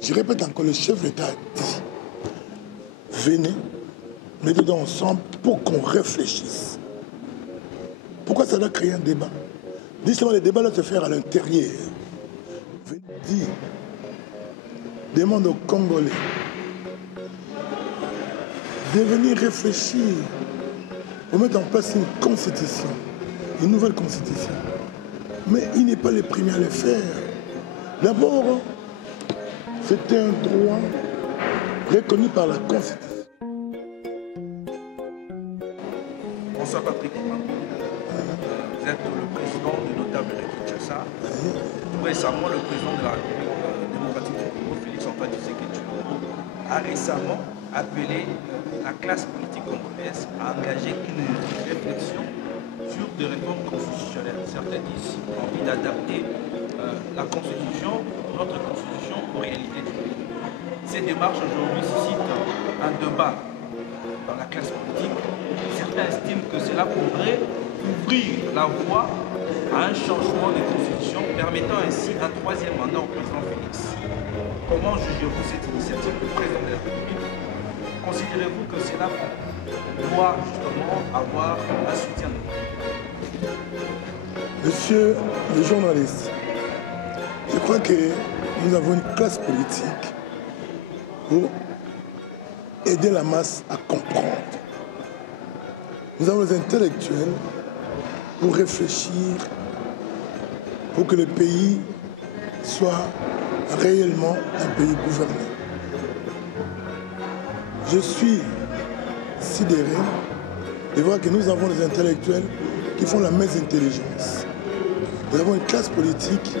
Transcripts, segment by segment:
Je répète encore, le chef d'État a dit, venez, mettez-nous ensemble pour qu'on réfléchisse. Pourquoi ça doit créer un débat? Justement, les débats doivent se faire à l'intérieur. Venez, demande aux Congolais de venir réfléchir pour mettre en place une constitution, une nouvelle constitution. Mais il n'est pas le premier à le faire. D'abord, c'est un droit reconnu par la Constitution. Bonsoir Patrick. Vous êtes le président du notable de Kinshasa. Tout récemment, le président de la République démocratique du Congo, Félix-Antoine Tshisekedi, a récemment appelé la classe politique congolaise à engager une réflexion sur des réformes constitutionnelles. Certains disent envie d'adapter la Constitution, notre Constitution, aux réalités du pays. Ces démarches aujourd'hui suscitent un débat dans la classe politique. Certains estiment que cela pourrait ouvrir la voie à un changement de constitution permettant ainsi un troisième mandat au président Félix. Comment jugez-vous cette initiative du président de la République? Considérez-vous que cela doit justement avoir un soutien de vous? Monsieur le journaliste, je crois que nous avons une classe politique pour aider la masse à comprendre. Nous avons les intellectuels pour réfléchir, pour que le pays soit réellement un pays gouverné. Je suis sidéré de voir que nous avons des intellectuels qui font la mésintelligence. Nous avons une classe politique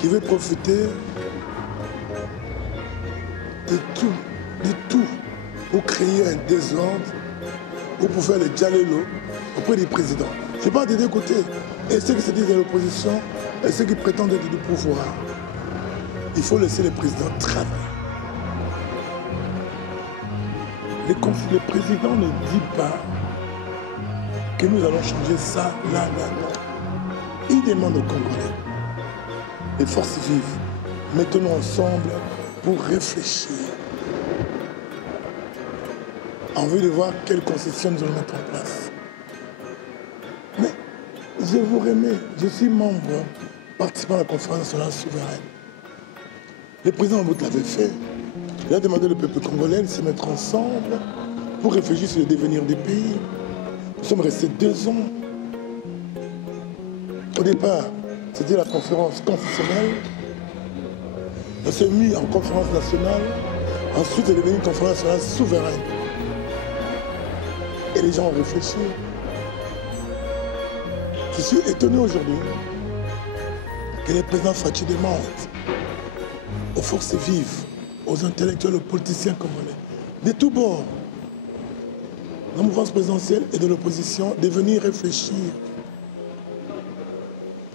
qui veut profiter de tout pour créer un désordre ou pour faire le dialogue auprès du président. Je parle des deux côtés. Et ceux qui se disent de l'opposition et ceux qui prétendent être du pouvoir. Il faut laisser le président travailler. Le président ne dit pas que nous allons changer ça, là, non. Il demande aux Congolais, les forces vives, mettons-nous ensemble pour réfléchir. En vue de voir quelle constitution nous allons mettre en place. Mais je vous remets, je suis membre participant à la conférence nationale souveraine. Le président Mobutu l'avait fait. Il a demandé au peuple congolais de se mettre ensemble pour réfléchir sur le devenir du pays. Nous sommes restés 2 ans. Au départ, c'était la conférence constitutionnelle. On s'est mis en conférence nationale. Ensuite, c'est devenu une conférence nationale souveraine. Et les gens ont réfléchi. Je suis étonné aujourd'hui que le président Fachi demande aux forces vives, aux intellectuels, aux politiciens congolais, de tous bords, de la mouvance présidentielle et de l'opposition, de venir réfléchir.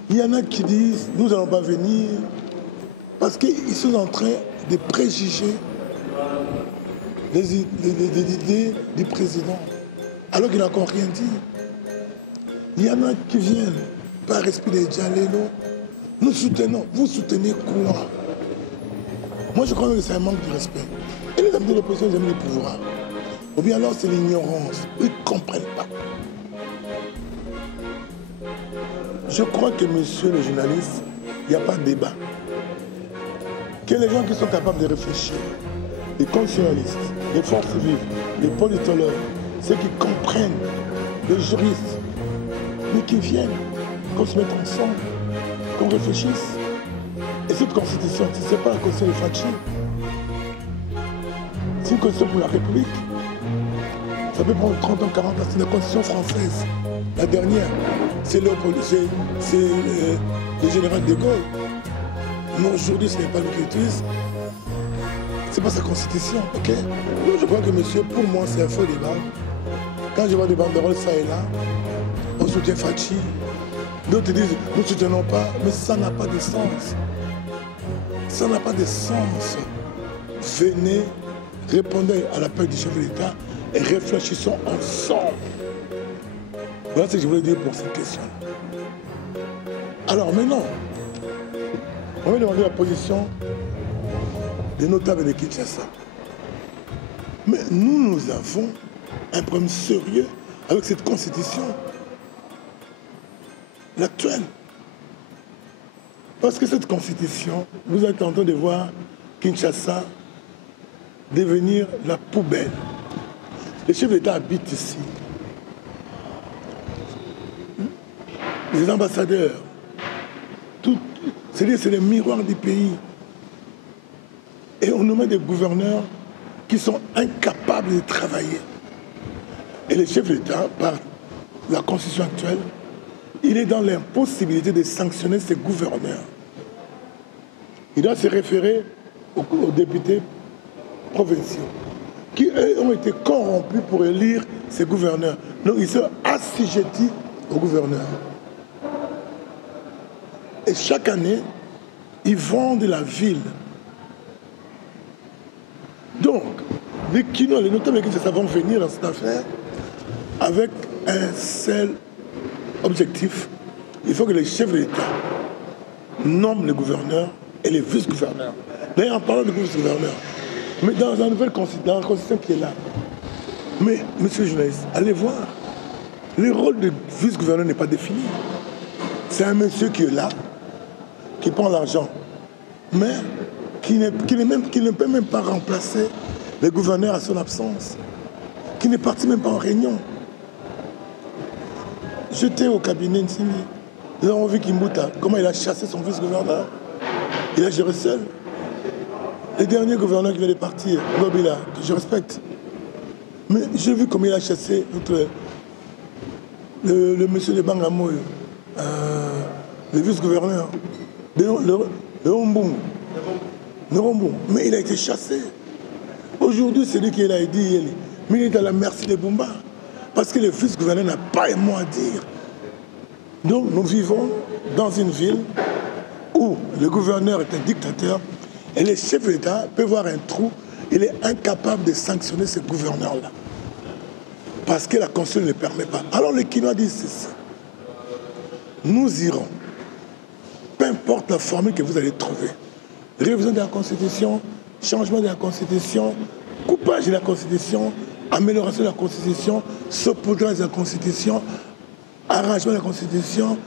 Il y en a qui disent, nous n'allons pas venir, parce qu'ils sont en train de préjuger les idées du président, alors qu'il n'a encore rien dit. Il y en a qui viennent par esprit de Djalelo. Nous soutenons. Vous soutenez quoi? Moi, je crois que c'est un manque de respect. Et les amis de l'opposition, ils aiment le pouvoir. Ou bien alors, c'est l'ignorance. Ils ne comprennent pas. Je crois que, monsieur le journaliste, il n'y a pas de débat. Que les gens qui sont capables de réfléchir, les constitutionnalistes, les forces vives, les politologues, ceux qui comprennent, les juristes, mais qui viennent, qu'on se mette ensemble, qu'on réfléchisse. Et cette constitution, ce n'est pas la constitution de Fachi. C'est une constitution pour la République. Ça peut prendre 30 ans, 40 ans. C'est la constitution française. La dernière, c'est le général de Gaulle. Non, aujourd'hui, ce n'est pas nous qui l'utilisons. Ce n'est pas sa constitution, ok? Donc, je crois que, monsieur, pour moi, c'est un faux débat. Quand je vois des banderoles, ça et là, on soutient Fachi. D'autres disent, nous ne soutenons pas, mais ça n'a pas de sens. Ça n'a pas de sens. Venez, répondez à l'appel du chef de l'État et réfléchissons ensemble. Voilà ce que je voulais dire pour cette question. Alors maintenant, on va demander la position des notables de Kinshasa. Mais nous avons un problème sérieux avec cette constitution, l'actuelle. Parce que cette constitution, vous êtes en train de voir Kinshasa devenir la poubelle. Les chefs d'État habitent ici. Les ambassadeurs, c'est-à-dire c'est le miroir du pays. Et on nous met des gouverneurs qui sont incapables de travailler. Et le chef d'État, par la constitution actuelle, il est dans l'impossibilité de sanctionner ses gouverneurs. Il doit se référer aux députés provinciaux, qui eux ont été corrompus pour élire ces gouverneurs. Donc ils sont assujettis aux gouverneurs. Et chaque année, ils vendent la ville. Donc, les Kinois, les notables qui vont venir dans cette affaire avec un seul objectif. Il faut que les chefs de l'État nomment les gouverneurs et les vice-gouverneurs. D'ailleurs, en parlant de vice-gouverneurs, mais dans la nouvelle constitution qui est là, mais, monsieur le journaliste, allez voir, le rôle de vice-gouverneur n'est pas défini. C'est un monsieur qui est là, qui prend l'argent, mais qui ne peut même pas remplacer les gouverneurs à son absence, qui ne partit même pas en réunion. J'étais au cabinet Nsimi, nous avons vu Kimbuta, comment il a chassé son vice-gouverneur. Il a géré seul. Le dernier gouverneur qui vient de partir, Nobila, que je respecte. Mais j'ai vu comment il a chassé le monsieur de Bangamoy, le vice-gouverneur, le Hombong. Mais il a été chassé. Aujourd'hui, c'est lui qui est là et dit, mais il est à la merci de Bumba. Parce que le vice-gouverneur n'a pas un mot à dire. Donc nous vivons dans une ville où le gouverneur est un dictateur et le chef d'État peut voir un trou, il est incapable de sanctionner ce gouverneur-là. Parce que la Constitution ne le permet pas. Alors les Kinois disent ceci. Nous irons, peu importe la formule que vous allez trouver, révision de la Constitution, changement de la Constitution, coupage de la Constitution, amélioration de la Constitution, saupoudrage de la Constitution, arrangement de la Constitution,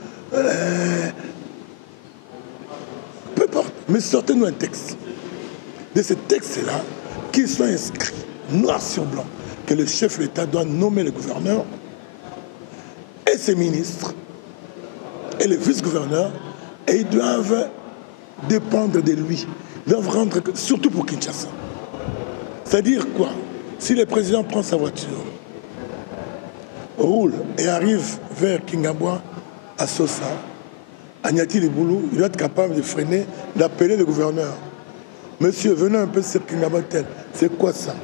peu importe, mais sortez-nous un texte. De ce texte-là, qu'il soit inscrit noir sur blanc, que le chef de l'État doit nommer le gouverneur et ses ministres et les vice-gouverneurs, et ils doivent dépendre de lui. Ils doivent rendre, surtout pour Kinshasa. C'est-à-dire quoi? Si le président prend sa voiture, roule et arrive vers Kingabwa, à Sosa, à Niati-les-Boulous, il doit être capable de freiner, d'appeler le gouverneur. Monsieur, venez un peu sur Kingabwa tel. C'est quoi ça?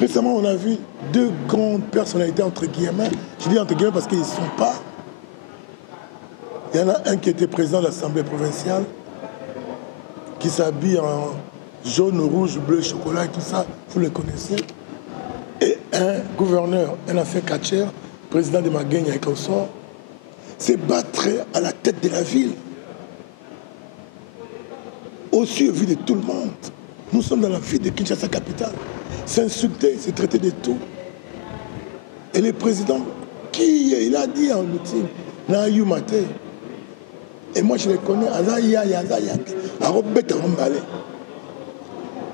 Récemment, on a vu deux grandes personnalités, entre guillemets. Je dis entre guillemets parce qu'ils ne sont pas. Il y en a un qui était président de l'Assemblée provinciale, qui s'habille en jaune, rouge, bleu, chocolat et tout ça, vous le connaissez. Et un gouverneur, un affaire catcher, président de Magaigne avec Ossor, s'est battre à la tête de la ville. Aussi au vu de tout le monde. Nous sommes dans la ville de Kinshasa capitale. S'insulter, se traiter de tout. Et le président, qui il a dit en meeting, n'a eu maté. Et moi je les connais,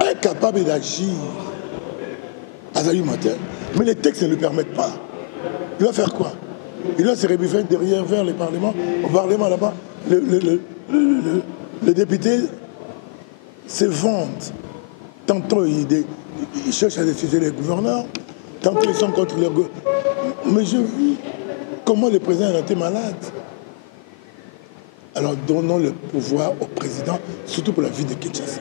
incapable d'agir. Mais les textes ne le permettent pas. Il va faire quoi? Il va se rebiffer derrière vers le Parlement. Au Parlement là-bas, les députés se vendent. Tantôt ils cherchent à décider les gouverneurs, tantôt ils sont contre leur gouvernement. Mais je vis comment le président a été malade. Alors donnons le pouvoir au président, surtout pour la vie de Kinshasa.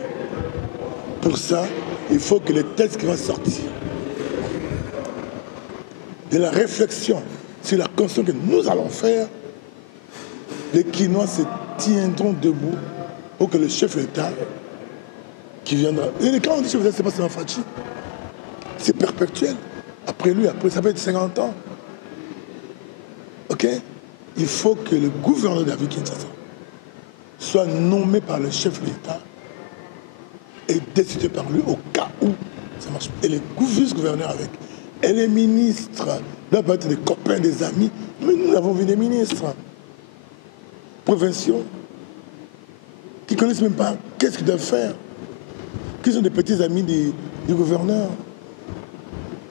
Pour ça, il faut que les textes qui vont sortir de la réflexion sur la constitution que nous allons faire, les Kinois se tiendront debout pour que le chef de l'État qui viendra. Et quand on dit chef de l'État, c'est pas seulement Fachi. C'est perpétuel. Après lui, après, ça peut être 50 ans. Ok? Il faut que le gouverneur de la ville Kinshasa soit nommé par le chef de l'État est destitué par lui au cas où ça marche. Et les vice-gouverneurs avec. Et les ministres doivent être des copains, des amis. Mais nous avons vu des ministres provinciaux qui ne connaissent même pas qu'est-ce qu'ils doivent faire, qui sont des petits amis du gouverneur.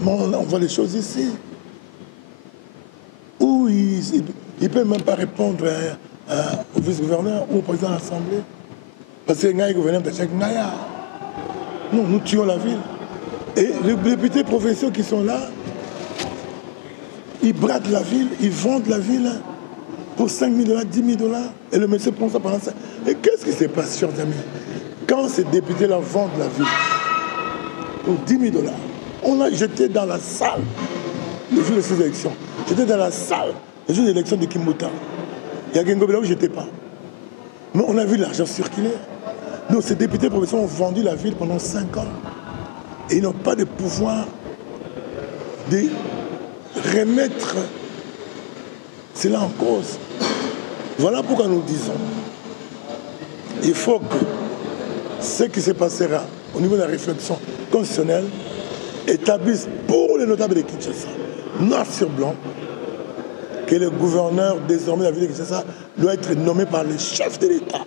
Mais on voit les choses ici, où ils ne peuvent même pas répondre au vice-gouverneur ou au président de l'Assemblée. Parce que les gouverneurs de chaque Naya. Non, nous tuons la ville. Et les députés provinciaux qui sont là, ils bradent la ville, ils vendent la ville pour 5 000 $, 10 000 $. Et le monsieur prend ça pendant ça. Et qu'est-ce qui se passe, chers amis? Quand ces députés-là vendent la ville pour 10 000 $, j'étais dans la salle le jour de ces élections. J'étais dans la salle le jour de l'élection de Kimbuta. Il y a Gengobe là où je n'étais pas. Mais on a vu l'argent circuler. Donc ces députés provinciaux ont vendu la ville pendant 5 ans. Et ils n'ont pas de pouvoir de remettre cela en cause. Voilà pourquoi nous disons, il faut que ce qui se passera au niveau de la réflexion constitutionnelle établisse pour les notables de Kinshasa, noir sur blanc, que le gouverneur désormais de la ville de Kinshasa doit être nommé par le chef de l'État.